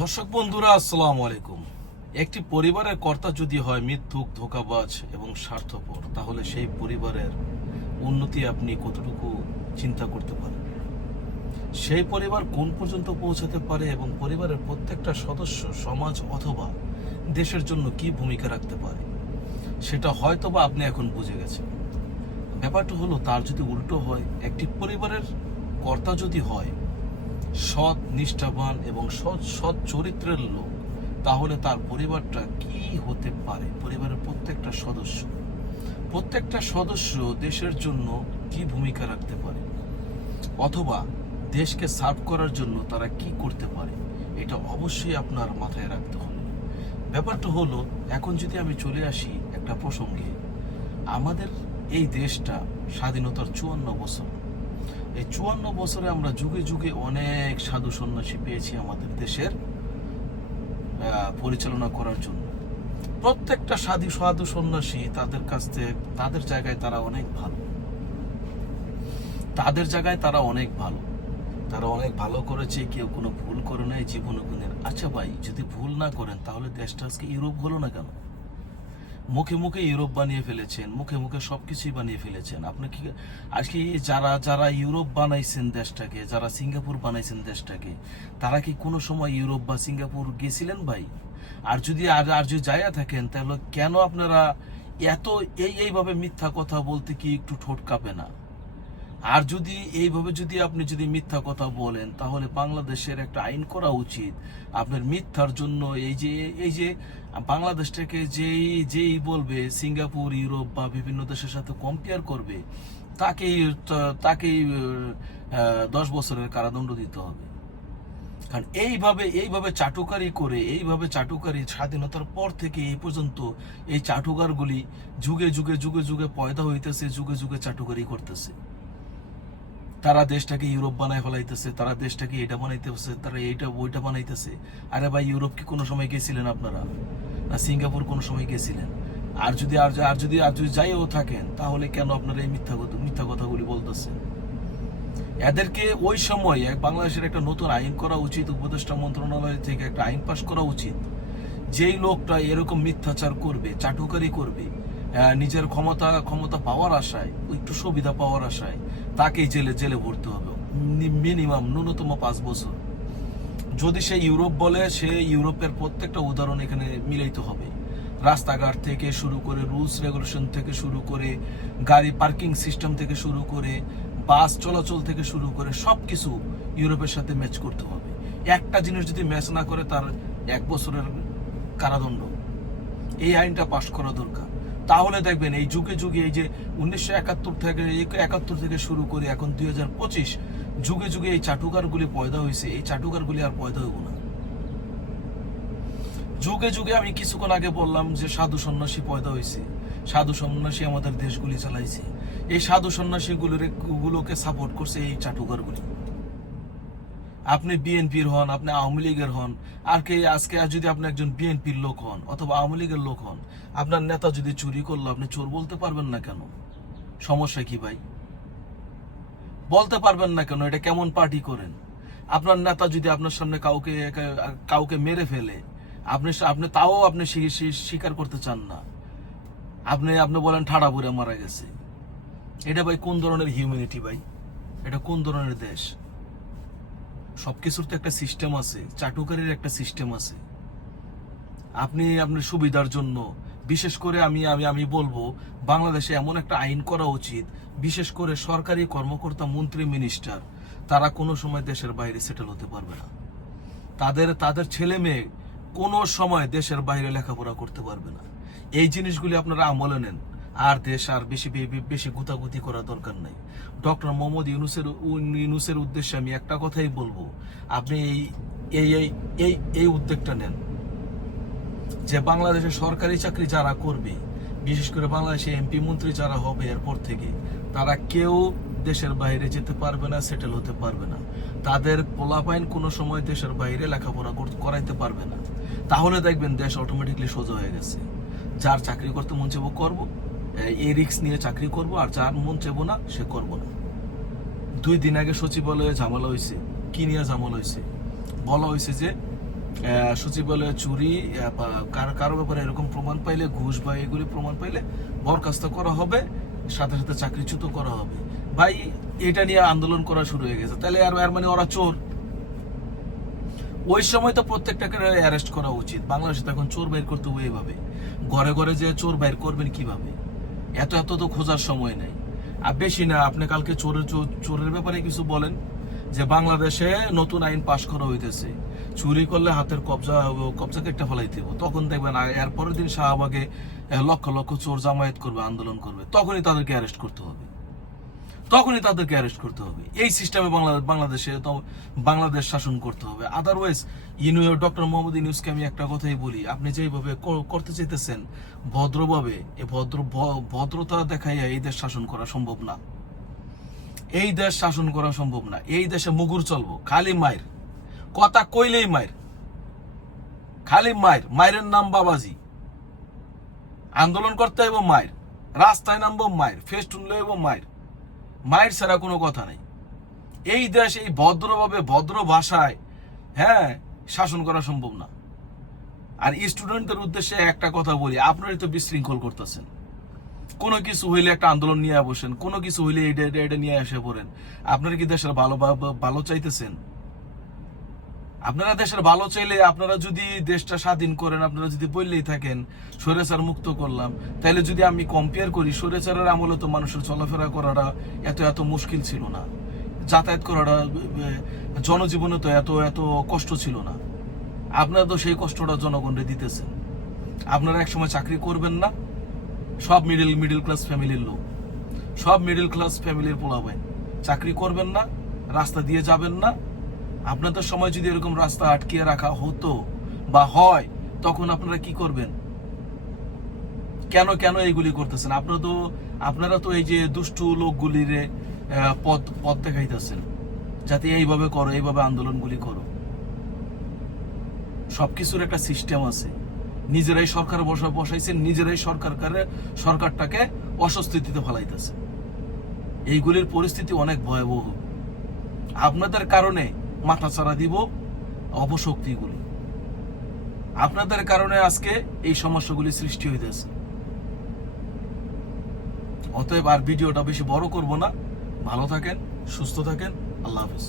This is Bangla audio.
দর্শক বন্ধুরা, আসসালামু আলাইকুম। একটি পরিবারের কর্তা যদি হয় মিথ্যুক, ধোকাবাজ এবং স্বার্থপর, তাহলে সেই পরিবারের উন্নতি আপনি কতটুকু চিন্তা করতে পারেন? সেই পরিবার কোন পর্যন্ত পৌঁছাতে পারে এবং পরিবারের প্রত্যেকটা সদস্য, সমাজ অথবা দেশের জন্য কি ভূমিকা রাখতে পারে, সেটা হয়তোবা আপনি এখন বুঝে গেছেন। ব্যাপারটা হলো, তার যদি উল্টো হয়, একটি পরিবারের কর্তা যদি হয় সৎ, নিষ্ঠাবান এবং সৎ সৎ চরিত্রের লোক। তাহলে তার পরিবারটা কি হতে পারে? পরিবারের প্রত্যেকটা সদস্য। প্রত্যেকটা সদস্য দেশের জন্য কি ভূমিকা রাখতে পারে? অথবা দেশকে সার্ভ করার জন্য তারা কি করতে পারে? এটা অবশ্যই আপনার মাথায় রাখতে হবে। ব্যাপারটা হলো, এখন যদি আমি চলে আসি একটা প্রসঙ্গে, আমাদের এই দেশটা স্বাধীনতার চুয়ান্ন বছর। এই চুয়ান্ন বছরে আমরা যুগে যুগে অনেক সাধু সন্ন্যাসী পেয়েছি আমাদের দেশের পরিচালনা করার জন্য। প্রত্যেকটা সাধু সাধু সন্ন্যাসী তাদের কাছ থেকে, তাদের জায়গায় তারা অনেক ভালো। তাদের জায়গায় তারা অনেক ভালো। তারা অনেক ভালো করেছে, কেউ কোনো ভুল করে নাই, জীবন গুণের। আচ্ছা ভাই, যদি ভুল না করেন, তাহলে দেশটা আজকে ইউরোপ হলো না কেন? মুখে মুখে ইউরোপ বানিয়ে ফেলেছেন, মুখে মুখে সব কিছুই বানিয়ে ফেলেছেন। আপনি কি আজকে যারা যারা ইউরোপ বানাইছেন দেশটাকে, যারা সিঙ্গাপুর বানাইছেন দেশটাকে, তারা কি কোনো সময় ইউরোপ বা সিঙ্গাপুর গেছিলেন ভাই? আর যদি আর আর যদি যাইয়া থাকেন, তাহলে কেন আপনারা এত এই, এইভাবে মিথ্যা কথা বলতে কি একটু ঠোঁট কাঁপে না? আর যদি এইভাবে যদি আপনি যদি মিথ্যা কথা বলেন, তাহলে বাংলাদেশের একটা আইন করা উচিত। আপনার মিথ্যার জন্য এই যে এই যে বাংলাদেশটাকে যেই যেই বলবে, সিঙ্গাপুর, ইউরোপ বা বিভিন্ন দেশের সাথে কম্পেয়ার করবে, তাকেই তাকেই দশ বছরের কারাদণ্ড দিতে হবে। কারণ এইভাবে এইভাবে চাটুকারি করে, এইভাবে চাটুকারি স্বাধীনতার পর থেকে এই পর্যন্ত এই চাটুকারগুলি যুগে যুগে যুগে যুগে পয়দা হইতেছে, যুগে যুগে চাটুকারি করতেছে। তারা দেশটাকে ইউরোপ বানায় ফেলাইতেছে, তারা দেশটাকে এটা বানাইতেছে, তারা এইটা, ওইটা বানাইতেছে। আরে ভাই, ইউরোপ কি কোনো সময় গেছিলেন আপনারা? না সিঙ্গাপুর কোনো সময় গেছিলেন? আর যদি, আর আর যদি আর যদি যাইও থাকেন, তাহলে কেন আপনারা এই মিথ্যা কথা, মিথ্যা কথাগুলি বলতেছেন? এদেরকে ওই সময় বাংলাদেশের একটা নতুন আইন করা উচিত, উপদেষ্টা মন্ত্রণালয় থেকে একটা আইন পাশ করা উচিত। যেই লোকটা এরকম মিথ্যাচার করবে, চাটুকারি করবে নিজের ক্ষমতা ক্ষমতা পাওয়ার আশায়, একটু সুবিধা পাওয়ার আশায় তাকেই জেলে জেলে ভরতে হবে। মিনিমাম ন্যূনতম পাঁচ বছর। যদি সে ইউরোপ বলে, সে ইউরোপের প্রত্যেকটা উদাহরণ এখানে মিলাইতে হবে। রাস্তাঘাট থেকে শুরু করে রুলস, রেগুলেশন থেকে শুরু করে গাড়ি পার্কিং সিস্টেম থেকে শুরু করে বাস চলাচল থেকে শুরু করে সব কিছু ইউরোপের সাথে ম্যাচ করতে হবে। একটা জিনিস যদি ম্যাচ না করে, তার এক বছরের কারাদণ্ড। এই আইনটা পাশ করা দরকার। তাহলে দেখবেন এই যুগে যুগে এই যে উনিশশো একাত্তর থেকে একাত্তর থেকে শুরু করে এখন দুই হাজার পঁচিশ, যুগে যুগে এই চাটুকারগুলি পয়দা হয়েছে। এই চাটুকারগুলি আর পয়দা হইব না। যুগে যুগে আমি কিছুক্ষণ আগে বললাম যে সাধু সন্ন্যাসী পয়দা হয়েছে। সাধু সন্ন্যাসী আমাদের দেশগুলি চালাইছে। এই সাধু সন্ন্যাসী গুলোকে সাপোর্ট করছে এই চাটুকারগুলি। আপনি বিএনপির হন, আপনি আওয়ামী লীগের হন, আর কে আজকে যদি আপনি একজন বিএনপির লোক হন অথবা আওয়ামী লীগের লোক হন, আপনার নেতা যদি চুরি করল, আপনি চোর বলতে পারবেন না কেন? সমস্যা কি ভাই? বলতে পারবেন না কেন? এটা কেমন পার্টি করেন? আপনার নেতা যদি আপনার সামনে কাউকে কাউকে মেরে ফেলে, আপনি আপনি তাও আপনি স্বী- স্বী- স্বীকার করতে চান না। আপনি আপনি বলেন ঠাড়া পুরে মারা গেছে। এটা ভাই কোন ধরনের হিউম্যানিটি ভাই? এটা কোন ধরনের দেশ? সবকিছুর তো একটা সিস্টেম আছে, চাটুকারির একটা সিস্টেম আছে। আপনি আপনার সুবিধার জন্য, বিশেষ করে আমি আমি আমি বলব, বাংলাদেশে এমন একটা আইন করা উচিত, বিশেষ করে সরকারি কর্মকর্তা, মন্ত্রী মিনিস্টার তারা কোনো সময় দেশের বাইরে সেটেল হতে পারবে না। তাদের তাদের ছেলে মেয়ে কোনো সময় দেশের বাইরে লেখাপড়া করতে পারবে না। এই জিনিসগুলি আপনারা আমলে নেন। আর দেশ আর বেশি বেশি গুতাগুতি করার দরকার নাই। ডক্টর মোহাম্মদ ইউনুসের ইউনুসের উদ্দেশ্যে আমি একটা কথাই বলব। আপনি এই এই এই এই উদ্যোগটা নেন। যে বাংলাদেশের সরকারি চাকরি যারা করবে, বিশেষ করে বাংলাদেশে এমপি মন্ত্রী যারা হবে এরপর থেকে, তারা কেউ দেশের বাইরে যেতে পারবে না সেটেল হতে পারবে না। তাদের পোলাপাইন কোনো সময় দেশের বাইরে লেখাপড়া করাইতে পারবে না। তাহলে দেখবেন দেশ অটোমেটিকলি সোজা হয়ে গেছে। যার চাকরি করতে মন চাইব করব। এই রিক্স নিয়ে চাকরি করব আর যার মন চাইব না, সে করব না। দুই দিন আগে সচিবালয়ে ঝামেলা হয়েছে। কি নিয়ে ঝামেলা হয়েছে? বলা হয়েছে যে সচিবালয়ে চুরি বা কার ব্যাপারে এরকম প্রমাণ পাইলে, ঘুষ বা এগুলি প্রমাণ পাইলে বরখাস্ত করা হবে, সাথে সাথে চাকরিচ্যুত করা হবে। ভাই, এটা নিয়ে আন্দোলন করা শুরু হয়ে গেছে। তাহলে আর আর মানে ওরা চোর। ওই সময় তো প্রত্যেকটাকে অ্যারেস্ট করা উচিত। বাংলাদেশে তো এখন চোর বাইর করতে হবে এইভাবে। ঘরে ঘরে যে চোর বাইর করবেন কীভাবে? এত এত তো খোঁজার সময় নেই। আর বেশি না, আপনি কালকে চোরের চোরের ব্যাপারে কিছু বলেন যে বাংলাদেশে নতুন আইন পাশ করা হইতেছে। চুরি করলে হাতের কবজা কবজা কেটে ফেলাইতে হবে। তখন দেখবেন এরপরের এর পরের দিন শাহবাগে লক্ষ লক্ষ চোর জামায়াত করবে, আন্দোলন করবে। তখনই তাদেরকে অ্যারেস্ট করতে হবে। তখনই তাদেরকে অ্যারেস্ট করতে হবে। এই সিস্টেমে বাংলাদেশে বাংলাদেশ শাসন করতে হবে। আদারওয়াইজ ইনু ডক্টর মোহাম্মদ ইউনুসকে আমি একটা কথাই বলি, আপনি যেভাবে করতে চাইতেছেন, ভদ্রভাবে এই ভদ্র ভদ্রতা দেখাইয়া এই দেশ শাসন করা সম্ভব না। এই দেশ শাসন করা সম্ভব না। এই দেশে মুগুর চলবো, খালি মায়ের। কথা কইলেই মায়ের। খালি মায়ের। মায়ের নাম বাবাজি। আন্দোলন করতে হইব মায়ের। রাস্তায় নামবো মায়ের। ফেস্টুন লইব মায়ের। মায়ের ছাড়া কোনো কথা নেই। এই দেশ এই ভদ্রভাবে ভদ্র ভাষায় হ্যাঁ শাসন করা সম্ভব না। আর স্টুডেন্টদের উদ্দেশ্যে একটা কথা বলি, আপনারই তো বিশৃঙ্খল করতেছেন। কোনো কিছু হইলে একটা আন্দোলন নিয়ে বসেন, কোনো কিছু হইলে এটা এটা নিয়ে এসে পড়েন। আপনারা কি দেশের ভালো ভালো চাইতেছেন? আপনারা দেশের ভালো চাইলে আপনারা যদি দেশটা স্বাধীন করেন, আপনারা যদি বললেই থাকেন, স্বৈরাচার মুক্ত করলাম। তাহলে যদি আমি কম্পেয়ার করি, স্বৈরাচারের আমলে তো মানুষের চলাফেরা করাটা এত এত মুশকিল ছিল না। যাতায়াত করাটা জনজীবনে তো এত এত কষ্ট ছিল না। আপনারা তো সেই কষ্টটা জনগণকে দিতেছেন। আপনারা একসময় চাকরি করবেন না, সব মিডল মিডল ক্লাস ফ্যামিলির লোক। সব মিডল ক্লাস ফ্যামিলির পোলাবেন চাকরি করবেন না, রাস্তা দিয়ে যাবেন না আপনাদের সময় যদি এরকম রাস্তা আটকিয়ে রাখা হতো বা হয়, তখন আপনারা কি করবেন? কেন কেন এইগুলি করতেছেন? আপনারা তো আপনারা তো এই যে দুষ্টু লোকগুলির পথ পথ দেখাইতেছেন। যাতে এইভাবে করো, এইভাবে আন্দোলনগুলি করো। সবকিছুর একটা সিস্টেম আছে। নিজেরাই সরকার বসা, বসাইছেন, নিজেরাই সরকার সরকারটাকে অস্বস্তিতে ফেলাইতেছে এইগুলির পরিস্থিতি অনেক ভয়াবহ। আপনাদের কারণে মাথা ছাড়া দিব অপশক্তিগুলি। আপনাদের কারণে আজকে এই সমস্যাগুলি সৃষ্টি হইতেছে। অতএব আর ভিডিওটা বেশি বড় করব না। ভালো থাকেন, সুস্থ থাকেন, আল্লাহ হাফিজ।